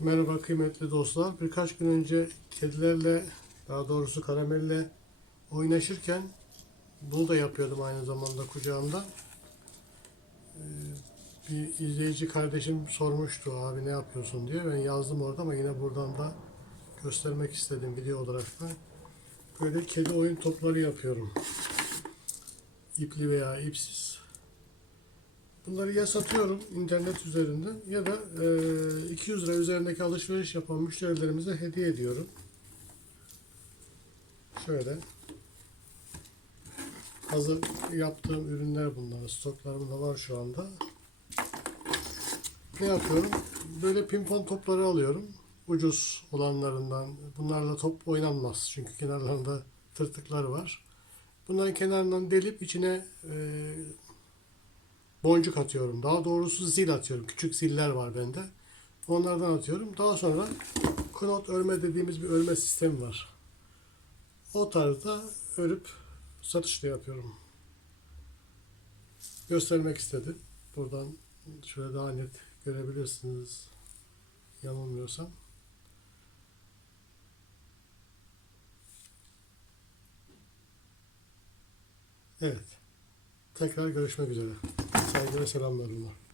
Merhaba kıymetli dostlar. Birkaç gün önce kedilerle, daha doğrusu karamelle oynaşırken bunu da yapıyordum aynı zamanda kucağımda. Ee, Bir izleyici kardeşim sormuştu abi ne yapıyorsun diye. Ben yazdım orada ama yine buradan da göstermek istedim video olarak da. Böyle kedi oyun topları yapıyorum. İpli veya ipsiz. Bunları ya satıyorum internet üzerinden ya da e, 200 lira üzerindeki alışveriş yapan müşterilerimize hediye ediyorum. Şöyle. Hazır yaptığım ürünler bunlar. Stoklarım da var şu anda. Ne yapıyorum? Böyle pimpon topları alıyorum. Ucuz olanlarından. Bunlarla top oynanmaz. Çünkü kenarlarında tırtıklar var. Bunların kenarından delip içine e, boncuk atıyorum. Daha doğrusu zil atıyorum. Küçük ziller var bende. Onlardan atıyorum. Daha sonra knot örme dediğimiz bir örme sistemi var. O tarzda örüp satış da yapıyorum. Göstermek istedim. Buradan şöyle daha net görebilirsiniz. Yanılmıyorsam. Evet. Tekrar görüşmek üzere. Saygı ve selamlar bunlar.